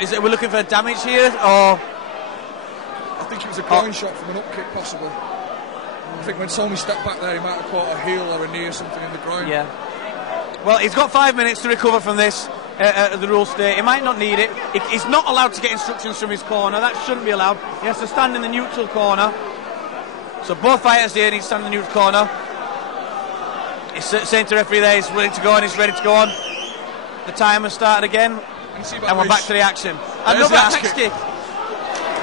Is it we're looking for damage here, or? I think it was a groin shot from an up kick, possibly. I think when Tony stepped back there, he might have caught a heel or a knee or something in the groin. Yeah. Well, he's got 5 minutes to recover from this. The rules state he might not need it. He's not allowed to get instructions from his corner. That shouldn't be allowed. He has to stand in the neutral corner. So both fighters here need to stand in the neutral corner. He's saying to the referee there he's willing to go on, he's ready to go on. The timer started again, and we're back to the action. Another hex kick.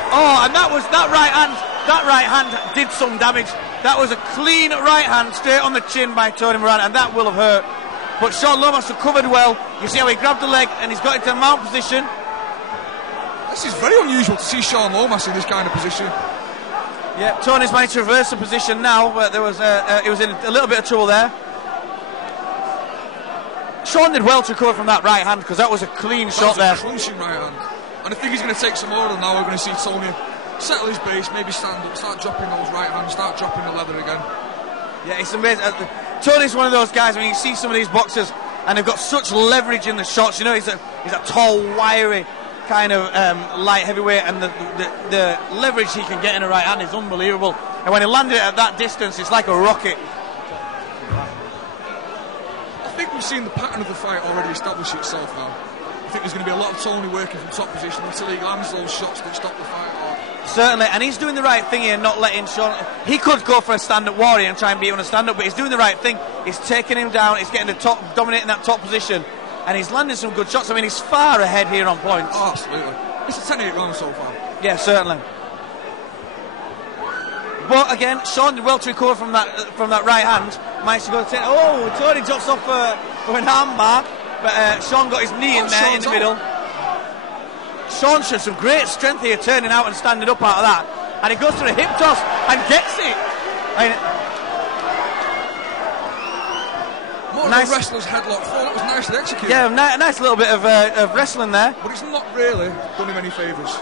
Oh, and that right hand. That right hand did some damage. That was a clean right hand straight on the chin by Tony Moran, and that will have hurt. But Sean Lomas recovered well. You see how he grabbed the leg and he's got into a mount position. This is very unusual to see Sean Lomas in this kind of position. Yeah, Tony's managed to reverse the position now, but there was he was in a little bit of trouble there. Sean did well to recover from that right hand because that was a clean shot there. Crunching right hand. And I think he's going to take some more than now. We're going to see Tony settle his base, maybe stand up, start dropping those right hands, start dropping the leather again. Yeah, it's amazing. Tony's one of those guys, when you see some of these boxers and they've got such leverage in the shots, you know, he's a tall, wiry kind of light heavyweight, and the leverage he can get in a right hand is unbelievable. And when he landed it at that distance, it's like a rocket. I think we've seen the pattern of the fight already establish itself now. I think there's going to be a lot of Tony working from top position until he lands those shots that stop the fight. Certainly, and he's doing the right thing here, not letting Sean. He could go for a stand-up warrior and try and beat him on a stand-up, but he's doing the right thing. He's taking him down. He's getting the top, dominating that top position, and he's landing some good shots. I mean, he's far ahead here on points. Oh, absolutely. It's a 10-8 round so far. Yeah, certainly. But again, Sean did well to recover from that right hand. Managed to go to 10. Oh, Tony drops off for an armbar, but Sean got his knee in there in the middle. Sean showed some great strength here, turning out and standing up out of that, and he goes for a hip toss and gets it. More nice. Of a wrestler's headlock. That was nicely executed. Yeah, nice little bit of wrestling there. But it's not really done him any favours.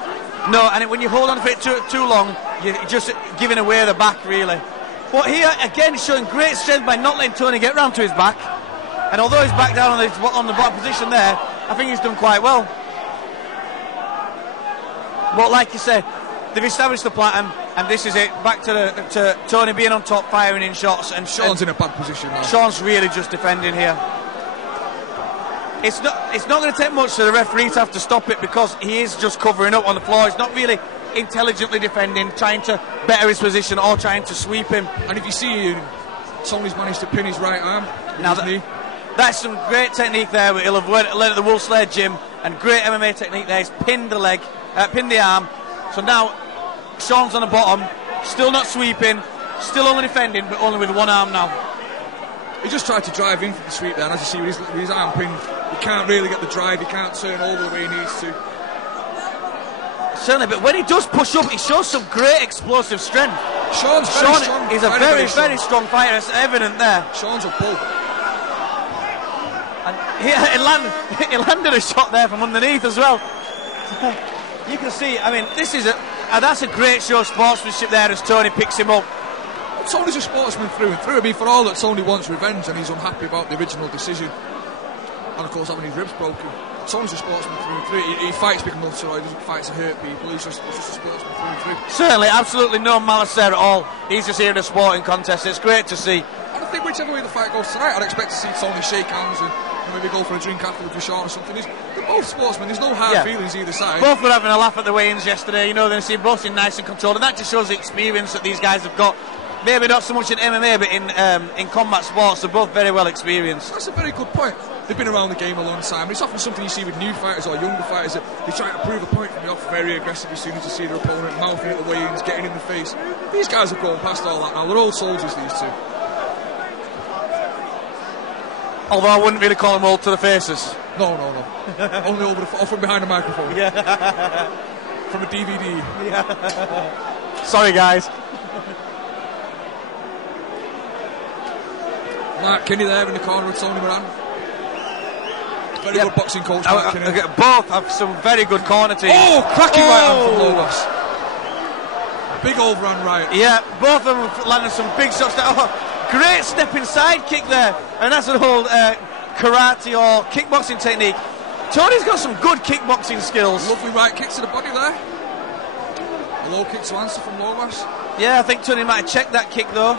No, and when you hold on for it too long, you're just giving away the back, really. But here again, he's showing great strength by not letting Tony get round to his back. And although he's back down on the bottom position there, I think he's done quite well. But like you say, they've established the pattern, and this is it. Back to Tony being on top, firing in shots, and Sean's in a bad position now. Sean's really just defending here. It's not going to take much for the referee to have to stop it, because he is just covering up on the floor. He's not really intelligently defending, trying to better his position or trying to sweep him. And if you see, Tony's managed to pin his right arm with his knee. That's some great technique there. He'll have learned at the Wolf Slayer gym, and great MMA technique there. He's pinned the leg. Pinned the arm. So now Sean's on the bottom, still not sweeping, still only defending, but only with one arm now. He just tried to drive in for the sweep there, and as you see with his arm pinned, he can't really get the drive, he can't turn over the way he needs to. Certainly, but when he does push up, he shows some great explosive strength. Sean is a very strong fighter, it's evident there. Sean's a bull. And he landed a shot there from underneath as well. You can see, I mean, that's a great show of sportsmanship there as Tony picks him up. Tony's a sportsman through and through. I mean, for all that Tony wants revenge and he's unhappy about the original decision, and of course having his ribs broken, Tony's a sportsman through and through. He fights big enough, so he doesn't fight to hurt people. He's just a sportsman through and through. Certainly, absolutely no malice there at all. He's just here in a sporting contest. It's great to see. And I think whichever way the fight goes tonight, I'd expect to see Tony shake hands and maybe go for a drink afterwards with Sean or something. They're both sportsmen, there's no hard feelings either side. Both were having a laugh at the weigh-ins yesterday, they seem both in nice and controlled, and that just shows the experience that these guys have got. Maybe not so much in MMA, but in combat sports, they're both very well experienced. That's a very good point. They've been around the game a long time. It's often something you see with new fighters or younger fighters, that they try to prove a point from the off very aggressive as soon as they see their opponent, mouthing at the weigh-ins, getting in the face. These guys have gone past all that now. They're old soldiers, these two. Although I wouldn't really call them old to the faces. No. Only over from behind the microphone. Yeah. From a DVD. Yeah. Sorry, guys. Mark Kinney there in the corner with Tony Moran. Very good boxing coach, Mark Kinney. Both have some very good corner teams. Oh, cracking right hand from Lomas. Big overhand right. Yeah, both of them landed some big shots there. Oh, great stepping side kick there. And that's an old karate or kickboxing technique. Tony's got some good kickboxing skills. Lovely right kick to the body there. A low kick to answer from Lomas. Yeah, I think Tony might have checked that kick though.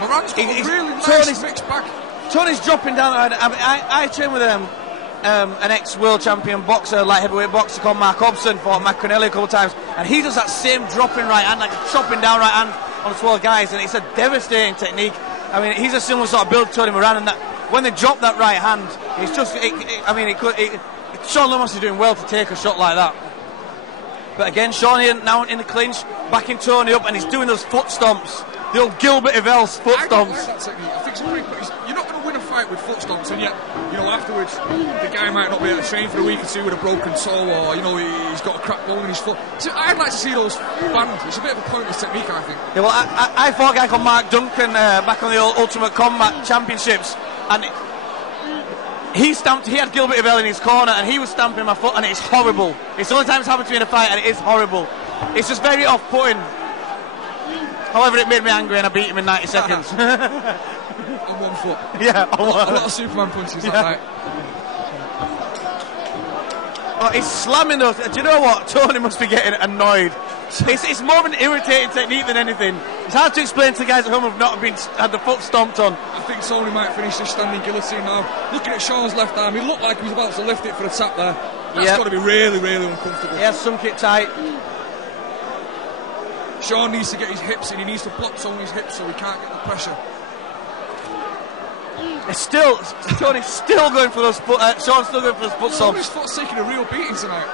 Moran's got a really nice mixed back. Tony's dropping down. I trained with an ex-world champion boxer, light heavyweight boxer called Mark Hobson, fought Matt Connelly a couple of times, and he does that same dropping right hand, like chopping down right hand on the 12 guys, and it's a devastating technique. I mean, he's a similar sort of build to Tony Moran, and that when they drop that right hand, it's just, Sean Lomas is doing well to take a shot like that. But again, Sean here now in the clinch, backing Tony up, and he's doing those foot stomps. The old Gilbert Yvel's foot stomps. I like that technique. I think it's pretty good. You're not going to win a fight with foot stomps, and yet, afterwards, the guy might not be able to train for a week or two with a broken toe, or, he's got a cracked bone in his foot. So I'd like to see those banned. It's a bit of a pointless technique, I think. Yeah, well, I fought a guy called Mark Duncan back on the old Ultimate Combat Championships, and he had Gilbert Yvel in his corner, and he was stamping my foot, and it's horrible. It's the only time it's happened to me in a fight, and it is horrible. It's just very off-putting. However, it made me angry, and I beat him in 90 seconds. On one foot. Yeah, a lot of Superman punches that night. Oh, he's slamming those. Do you know what? Tony must be getting annoyed. It's more of an irritating technique than anything. It's hard to explain to the guys at home who've not had the foot stomped on. I think Tony might finish this standing guillotine now. Looking at Sean's left arm, he looked like he was about to lift it for a tap there. That's got to be really, really uncomfortable. Yeah, sunk it tight. Sean needs to get his hips in. He needs to block Tony's hips so he can't get the pressure. Tony's still going for those foot. Sean's still going for those foot stomps. Tony's foot's taking a real beating tonight.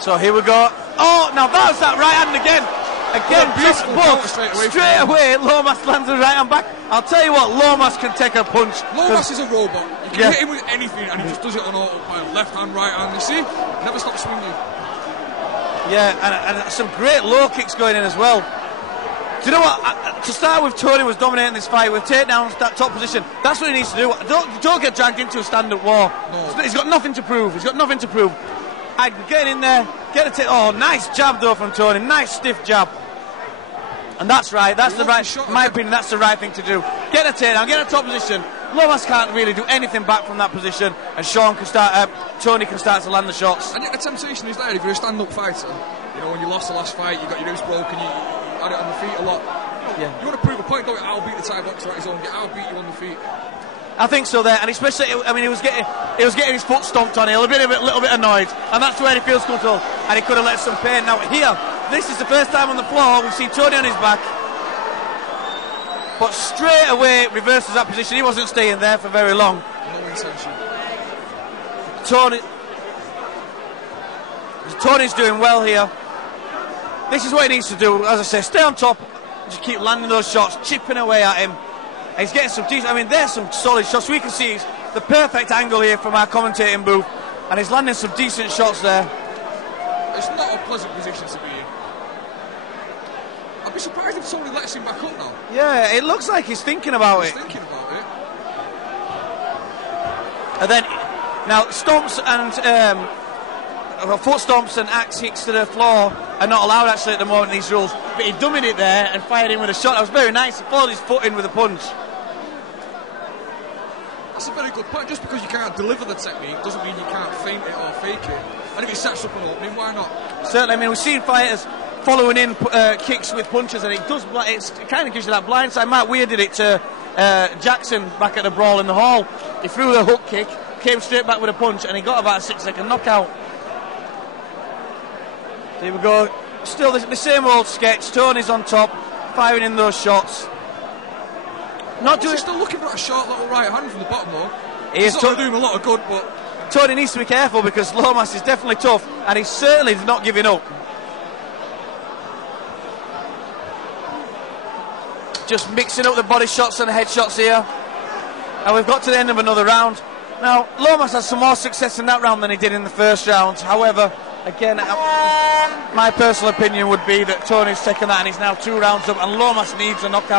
So here we go. Oh, now that was that right hand again. Again, beautiful punch. Straight away, Lomas lands the right hand back. I'll tell you what, Lomas can take a punch. Lomas is a robot. You can hit him with anything, and he just does it on autopilot. Left hand, right hand. You see? Never stops swinging. Yeah, and some great low kicks going in as well. Do you know what? To start with, Tony was dominating this fight with takedowns, that top position. That's what he needs to do. Don't get dragged into a stand-up war. No. He's got nothing to prove. I'd get in there, oh, nice jab though from Tony, nice stiff jab. And that's right, in my opinion, that's the right thing to do. Get a takedown, get a top position. Lomas can't really do anything back from that position, and Tony can start to land the shots. And yet the temptation is there if you're a stand-up fighter. When you lost the last fight, you got your ribs broken, you had it on the feet a lot. You want to prove a point, don't you? I'll beat the Thai boxer at his own, I'll beat you on the feet. I think so there, and especially, he was getting his foot stomped on. He was a little bit annoyed, and that's where he feels comfortable, and he could have let some pain. Now here, this is the first time on the floor we've seen Tony on his back, but straight away reverses that position. He wasn't staying there for very long. No intention. Tony's doing well here. This is what he needs to do, as I say, stay on top, just keep landing those shots, chipping away at him. He's getting some decent, there's some solid shots. We can see the perfect angle here from our commentating booth, and he's landing some decent shots there. It's not a pleasant position to be in. I'd be surprised if Tony lets him back up now. Yeah, it looks like he's thinking about it. And then, now, stomps and foot stomps and axe kicks to the floor are not allowed actually at the moment in these rules, but he dummied it there and fired in with a shot. That was very nice. He followed his foot in with a punch. That's a very good point. Just because you can't deliver the technique doesn't mean you can't feint it or fake it. And if it sets up an opening, why not? Certainly. We've seen fighters following in kicks with punches, and it kind of gives you that blind side. Matt Weir did it to Jackson back at the Brawl in the Hall. He threw a hook kick, came straight back with a punch, and he got about a 6-second knockout. Here we go. Still the same old sketch. Tony's on top, firing in those shots. He's still looking for that short little right hand from the bottom though. He's not doing him a lot of good, but Tony needs to be careful because Lomas is definitely tough, and he's certainly not giving up. Just mixing up the body shots and the head shots here. And we've got to the end of another round. Now, Lomas has some more success in that round than he did in the first round. However, again, my personal opinion would be that Tony's taken that and he's now 2 rounds up, and Lomas needs a knockout.